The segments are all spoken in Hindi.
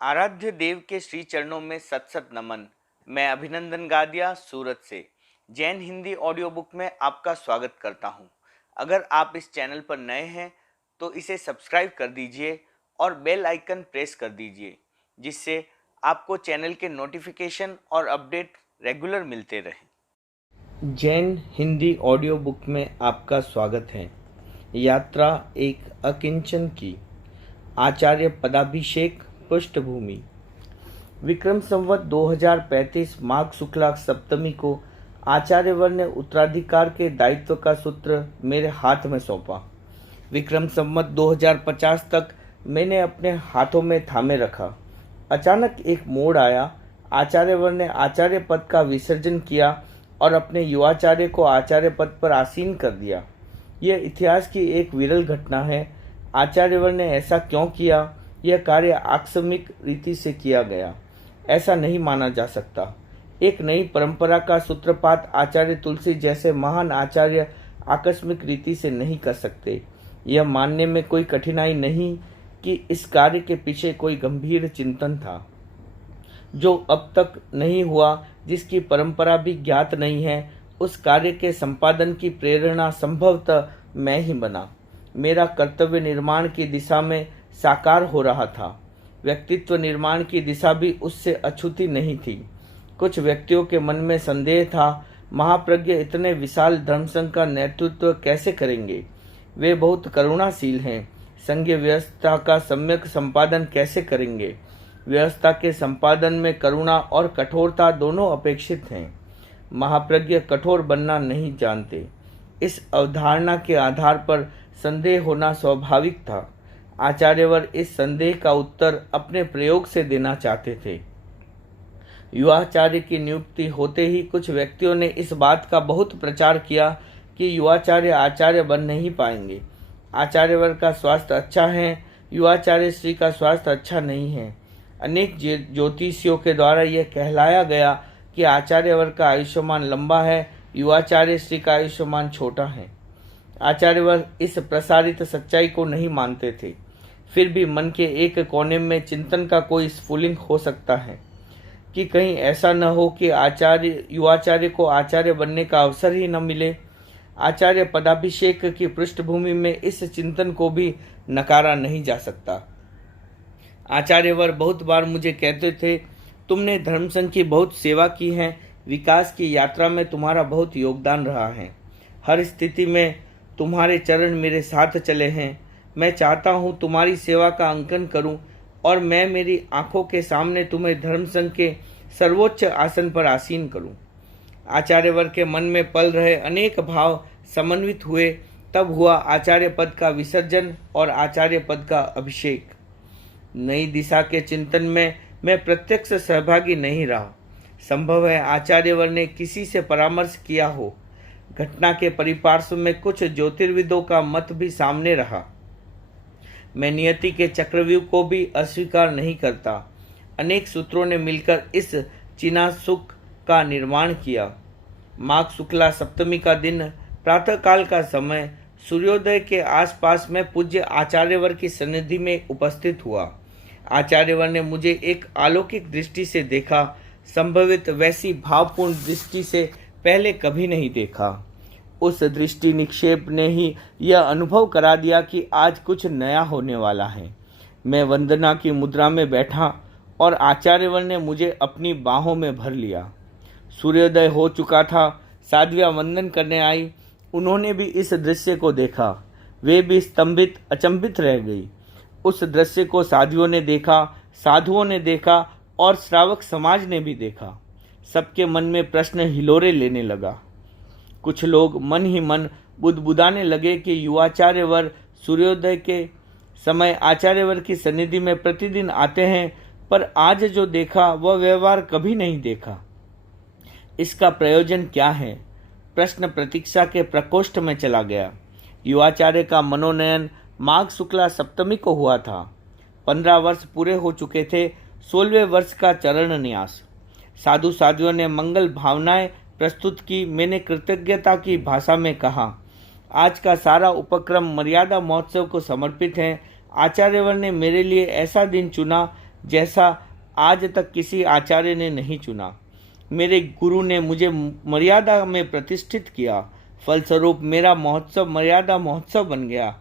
आराध्य देव के श्री चरणों में सत सत नमन। मैं अभिनंदन गादिया सूरत से जैन हिंदी ऑडियो बुक में आपका स्वागत करता हूं। अगर आप इस चैनल पर नए हैं तो इसे सब्सक्राइब कर दीजिए और बेल आइकन प्रेस कर दीजिए, जिससे आपको चैनल के नोटिफिकेशन और अपडेट रेगुलर मिलते रहें। जैन हिंदी ऑडियो बुक में आपका स्वागत है। यात्रा एक अकिंचन की, आचार्य पदाभिषेक पृष्ठभूमि। विक्रम संवत 2035 माघ शुक्ला सप्तमी को आचार्यवर ने उत्तराधिकार के दायित्व का सूत्र मेरे हाथ में सौंपा। विक्रम संवत 2050 तक मैंने अपने हाथों में थामे रखा। अचानक एक मोड़ आया। आचार्यवर ने आचार्य पद का विसर्जन किया और अपने युवाचार्य को आचार्य पद पर आसीन कर दिया। यह इतिहास की एक विरल घटना है। आचार्यवर ने ऐसा क्यों किया? यह कार्य आकस्मिक रीति से किया गया, ऐसा नहीं माना जा सकता। एक नई परंपरा का सूत्रपात आचार्य तुलसी जैसे महान आचार्य आकस्मिक रीति से नहीं कर सकते। यह मानने में कोई कठिनाई नहीं कि इस कार्य के पीछे कोई गंभीर चिंतन था, जो अब तक नहीं हुआ, जिसकी परंपरा भी ज्ञात नहीं है। उस कार्य के संपादन की प्रेरणा संभवतः मैं ही बना। मेरा कर्तव्य निर्माण की दिशा में साकार हो रहा था। व्यक्तित्व निर्माण की दिशा भी उससे अछूती नहीं थी। कुछ व्यक्तियों के मन में संदेह था, महाप्रज्ञ इतने विशाल धर्मसंघ का नेतृत्व कैसे करेंगे? वे बहुत करुणाशील हैं, संघीय व्यवस्था का सम्यक संपादन कैसे करेंगे? व्यवस्था के संपादन में करुणा और कठोरता दोनों अपेक्षित हैं। महाप्रज्ञ कठोर बनना नहीं जानते। इस अवधारणा के आधार पर संदेह होना स्वाभाविक था। आचार्यवर इस संदेह का उत्तर अपने प्रयोग से देना चाहते थे। युवाचार्य की नियुक्ति होते ही कुछ व्यक्तियों ने इस बात का बहुत प्रचार किया कि युवाचार्य आचार्य बन नहीं पाएंगे। आचार्यवर का स्वास्थ्य अच्छा है, युवाचार्य श्री का स्वास्थ्य अच्छा नहीं है। अनेक ज्योतिषियों के द्वारा यह कहलाया गया कि आचार्यवर का आयुष्मान लंबा है, युवाचार्य श्री का आयुष्मान छोटा है। आचार्यवर इस प्रसारित सच्चाई को नहीं मानते थे। फिर भी मन के एक कोने में चिंतन का कोई स्फुलिंग हो सकता है कि कहीं ऐसा न हो कि युवाचार्य को आचार्य बनने का अवसर ही न मिले। आचार्य पदाभिषेक की पृष्ठभूमि में इस चिंतन को भी नकारा नहीं जा सकता। आचार्यवर बहुत बार मुझे कहते थे, तुमने धर्मसंघ की बहुत सेवा की है, विकास की यात्रा में तुम्हारा बहुत योगदान रहा है। हर स्थिति में तुम्हारे चरण मेरे साथ चले हैं। मैं चाहता हूँ तुम्हारी सेवा का अंकन करूँ और मैं मेरी आंखों के सामने तुम्हें धर्मसंघ के सर्वोच्च आसन पर आसीन करूँ। आचार्यवर के मन में पल रहे अनेक भाव समन्वित हुए। तब हुआ आचार्य पद का विसर्जन और आचार्य पद का अभिषेक। नई दिशा के चिंतन में मैं प्रत्यक्ष सहभागी नहीं रहा। संभव है आचार्यवर ने किसी से परामर्श किया हो। घटना के परिपार्श्व में कुछ ज्योतिर्विदों का मत भी सामने रहा। मैं नियति के चक्रव्यूह को भी अस्वीकार नहीं करता। अनेक सूत्रों ने मिलकर इस चिनासुख का निर्माण किया। माघ शुक्ला सप्तमी का दिन, प्रातःकाल का समय, सूर्योदय के आसपास में पूज्य आचार्यवर की सन्निधि में उपस्थित हुआ। आचार्यवर ने मुझे एक अलौकिक दृष्टि से देखा। संभवित वैसी भावपूर्ण दृष्टि से पहले कभी नहीं देखा। उस दृष्टि निक्षेप ने ही यह अनुभव करा दिया कि आज कुछ नया होने वाला है। मैं वंदना की मुद्रा में बैठा और आचार्यवर ने मुझे अपनी बाहों में भर लिया। सूर्योदय हो चुका था। साध्वियाँ वंदन करने आई। उन्होंने भी इस दृश्य को देखा। वे भी स्तंभित अचंभित रह गई। उस दृश्य को साध्वियों ने देखा, साधुओं ने देखा और श्रावक समाज ने भी देखा। सबके मन में प्रश्न हिलोरे लेने लगा। कुछ लोग मन ही मन बुदबुदाने लगे कि युवाचार्यवर सूर्योदय के समय आचार्यवर की सन्निधि में प्रतिदिन आते हैं, पर आज जो देखा वह व्यवहार कभी नहीं देखा। इसका प्रयोजन क्या है? प्रश्न प्रतीक्षा के प्रकोष्ठ में चला गया। युवाचार्य का मनोनयन माघ शुक्ला सप्तमी को हुआ था। 15 वर्ष पूरे हो चुके थे। 16वें वर्ष का चरण न्यास। साधु साध्वियों ने मंगल भावनाएं प्रस्तुत की। मैंने कृतज्ञता की भाषा में कहा, आज का सारा उपक्रम मर्यादा महोत्सव को समर्पित है। आचार्यवर ने मेरे लिए ऐसा दिन चुना जैसा आज तक किसी आचार्य ने नहीं चुना। मेरे गुरु ने मुझे मर्यादा में प्रतिष्ठित किया। फलस्वरूप मेरा महोत्सव मर्यादा महोत्सव बन गया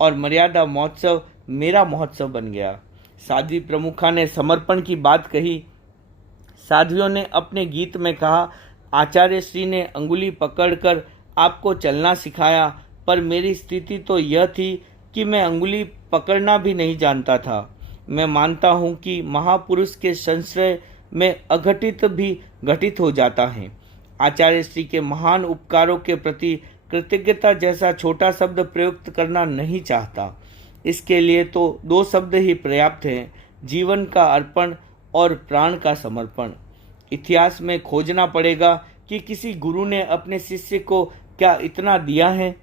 और मर्यादा महोत्सव मेरा महोत्सव बन गया। साध्वी प्रमुखा ने समर्पण की बात कही। साध्वियों ने अपने गीत में कहा, आचार्य श्री ने अंगुली पकड़कर आपको चलना सिखाया, पर मेरी स्थिति तो यह थी कि मैं अंगुली पकड़ना भी नहीं जानता था। मैं मानता हूँ कि महापुरुष के संश्रय में अघटित भी घटित हो जाता है। आचार्य श्री के महान उपकारों के प्रति कृतज्ञता जैसा छोटा शब्द प्रयुक्त करना नहीं चाहता। इसके लिए तो 2 शब्द ही पर्याप्त हैं, जीवन का अर्पण और प्राण का समर्पण। इतिहास में खोजना पड़ेगा कि किसी गुरु ने अपने शिष्य को क्या इतना दिया है।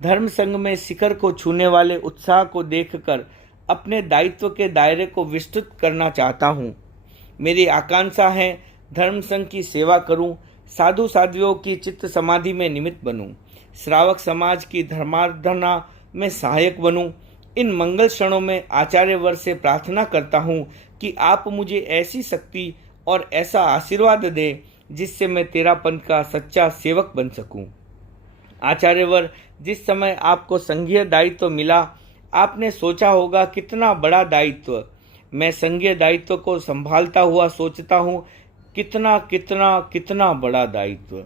धर्म संघ में शिखर को छूने वाले उत्साह को देखकर अपने दायित्व के दायरे को विस्तृत करना चाहता हूँ। मेरी आकांक्षा है धर्म संघ की सेवा करूँ, साधु साध्वियों की चित्त समाधि में निमित्त बनूँ, श्रावक समाज की धर्माराधना में सहायक बनूँ। इन मंगल क्षणों में आचार्य वर से प्रार्थना करता हूँ कि आप मुझे ऐसी शक्ति और ऐसा आशीर्वाद दें जिससे मैं तेरा पंथ का सच्चा सेवक बन सकूं। आचार्यवर, जिस समय आपको संघीय दायित्व मिला, आपने सोचा होगा कितना बड़ा दायित्व। मैं संघीय दायित्व को संभालता हुआ सोचता हूँ कितना कितना कितना बड़ा दायित्व,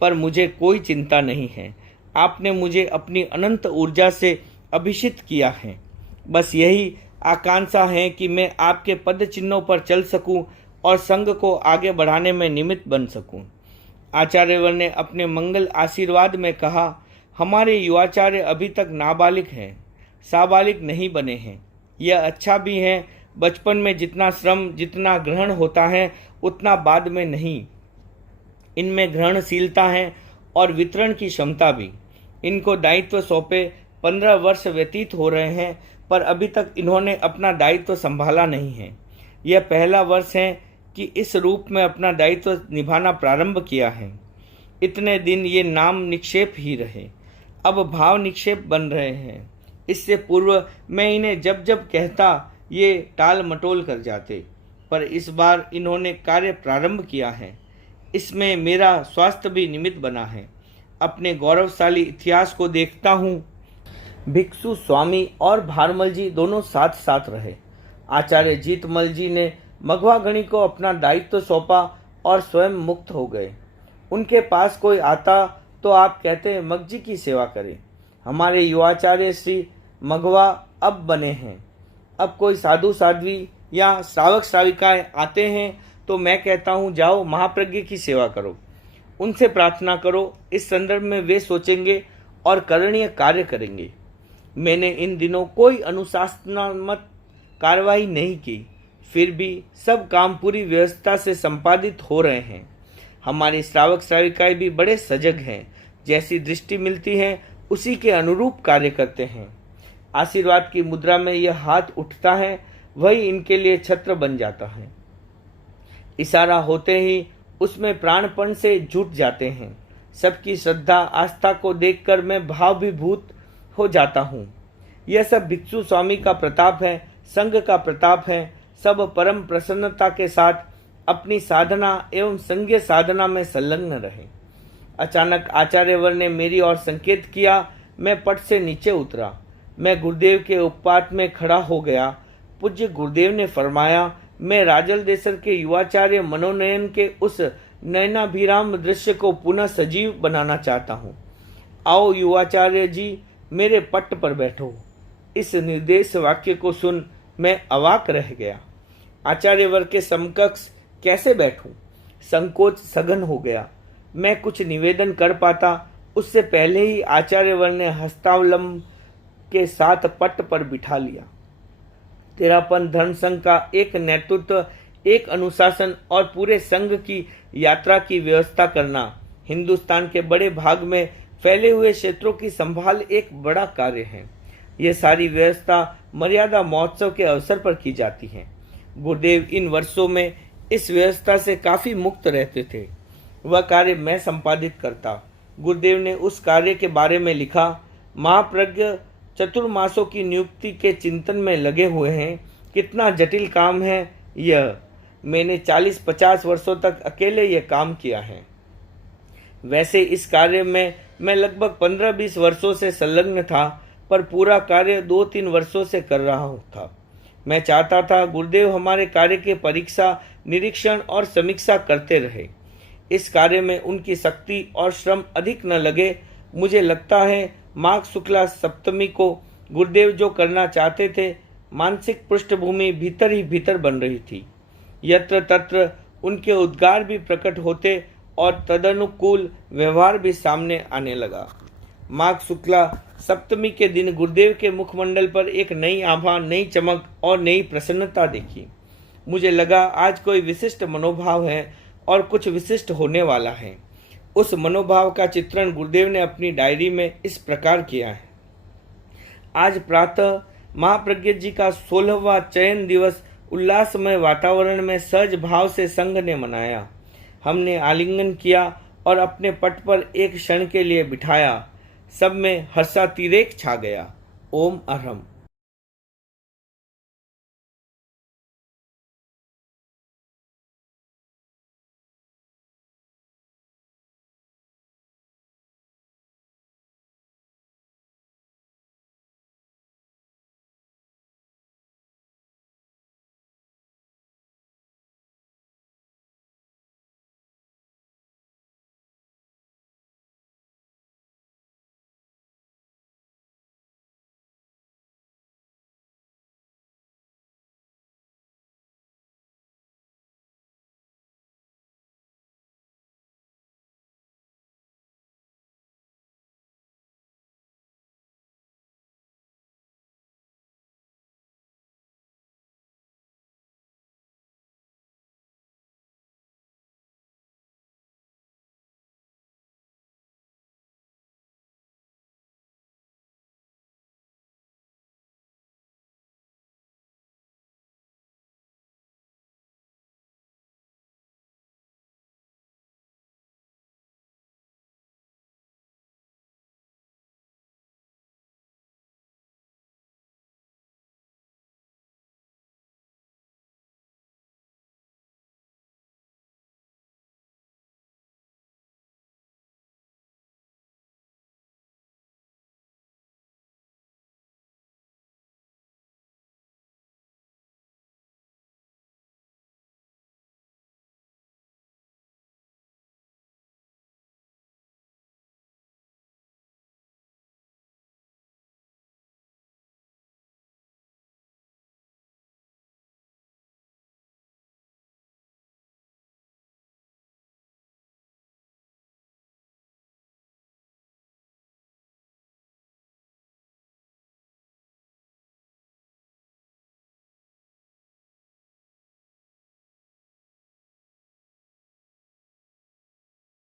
पर मुझे कोई चिंता नहीं है। आपने मुझे अपनी अनंत ऊर्जा से अभिषिक्त किया है। बस यही आकांक्षा है कि मैं आपके पद चिन्हों पर चल सकूं और संघ को आगे बढ़ाने में निमित्त बन सकूं। आचार्यवर ने अपने मंगल आशीर्वाद में कहा, हमारे युवाचार्य अभी तक नाबालिग हैं, साबालिग नहीं बने हैं। यह अच्छा भी है। बचपन में जितना श्रम, जितना ग्रहण होता है, उतना बाद में नहीं। इनमें ग्रहणशीलता है और वितरण की क्षमता भी। इनको दायित्व सौंपे 15 वर्ष व्यतीत हो रहे हैं, पर अभी तक इन्होंने अपना दायित्व संभाला नहीं है। यह पहला वर्ष है कि इस रूप में अपना दायित्व निभाना प्रारंभ किया है। इतने दिन ये नाम निक्षेप ही रहे, अब भाव निक्षेप बन रहे हैं। इससे पूर्व मैं इन्हें जब जब कहता ये टाल मटोल कर जाते, पर इस बार इन्होंने कार्य प्रारंभ किया है। इसमें मेरा स्वास्थ्य भी निमित्त बना है। अपने गौरवशाली इतिहास को देखता हूँ। भिक्षु स्वामी और भारमल जी दोनों साथ साथ रहे। आचार्य जीतमल जी ने मघवा गणी को अपना दायित्व सौंपा और स्वयं मुक्त हो गए। उनके पास कोई आता तो आप कहते मगजी की सेवा करें। हमारे युवाचार्य श्री मघवा अब बने हैं। अब कोई साधु साध्वी या श्रावक श्राविकाएं आते हैं तो मैं कहता हूँ जाओ महाप्रज्ञ की सेवा करो, उनसे प्रार्थना करो। इस संदर्भ में वे सोचेंगे और करणीय कार्य करेंगे। मैंने इन दिनों कोई अनुशासनात्मक कार्रवाई नहीं की, फिर भी सब काम पूरी व्यवस्था से संपादित हो रहे हैं। हमारी श्रावक श्राविकाएं भी बड़े सजग हैं। जैसी दृष्टि मिलती है उसी के अनुरूप कार्य करते हैं। आशीर्वाद की मुद्रा में यह हाथ उठता है, वही इनके लिए छत्र बन जाता है। इशारा होते ही उसमें प्राणपण से जुट जाते हैं। सबकी श्रद्धा आस्था को देखकर मैं भावविभूत हो जाता हूँ। यह सब भिक्षु स्वामी का प्रताप है, संघ का प्रताप है। सब परम प्रसन्नता के साथ अपनी साधना एवं संघीय साधना में संलग्न रहे। अचानक आचार्यवर ने मेरी ओर संकेत किया। मैं पट से नीचे उतरा। मैं गुरुदेव के उपपात में खड़ा हो गया। पूज्य गुरुदेव ने फरमाया, मैं राजल देसर के युवाचार्य मनोनयन के उस नयनाभिराम दृश्य को पुनः सजीव बनाना चाहता हूँ। आओ युवाचार्य जी, मेरे पट्ट पर बैठो। इस निर्देश वाक्य को सुन मैं अवाक रह गया। आचार्यवर के समकक्ष कैसे बैठूं? संकोच सघन हो गया। मैं कुछ निवेदन कर पाता उससे पहले ही आचार्यवर ने हस्तावलंब के साथ पट्ट पर बिठा लिया। तेरापन धर्म संघ का एक नेतृत्व, एक अनुशासन और पूरे संघ की यात्रा की व्यवस्था करना, हिंदुस्तान के बड़े भाग में फैले हुए क्षेत्रों की संभाल एक बड़ा कार्य है। यह सारी व्यवस्था मर्यादा महोत्सव के अवसर पर की जाती है। गुरुदेव इन वर्षों में इस व्यवस्था से काफी मुक्त रहते थे। वह कार्य मैं संपादित करता। गुरुदेव ने उस कार्य के बारे में लिखा, महाप्रज्ञ चतुर्मासों की नियुक्ति के चिंतन में लगे हुए हैं। कितना जटिल काम है यह। मैंने 40-50 वर्षों तक अकेले यह काम किया है। वैसे इस कार्य में मैं लगभग 15-20 वर्षों से संलग्न था, पर पूरा कार्य 2-3 वर्षों से कर रहा था। मैं चाहता था गुरुदेव हमारे कार्य के परीक्षा, निरीक्षण और समीक्षा करते रहे। इस कार्य में उनकी शक्ति और श्रम अधिक न लगे। मुझे लगता है माघ शुक्ला सप्तमी को गुरुदेव जो करना चाहते थे, मानसिक पृष्ठभूमि भीतर ही भीतर बन रही थी। यत्र तत्र उनके उद्गार भी प्रकट होते और तदनुकूल व्यवहार भी सामने आने लगा। माघ शुक्ला सप्तमी के दिन गुरुदेव के मुखमंडल पर एक नई आभा, नई चमक और नई प्रसन्नता देखी। मुझे लगा आज कोई विशिष्ट मनोभाव है और कुछ विशिष्ट होने वाला है। उस मनोभाव का चित्रण गुरुदेव ने अपनी डायरी में इस प्रकार किया है। आज प्रातः महाप्रज्ञ जी का 16वां चयन दिवस उल्लासमय वातावरण में सहज भाव से संघ ने मनाया। हमने आलिंगन किया और अपने पट पर एक क्षण के लिए बिठाया। सब में हर्षातिरेक छा गया। ओम अरहम।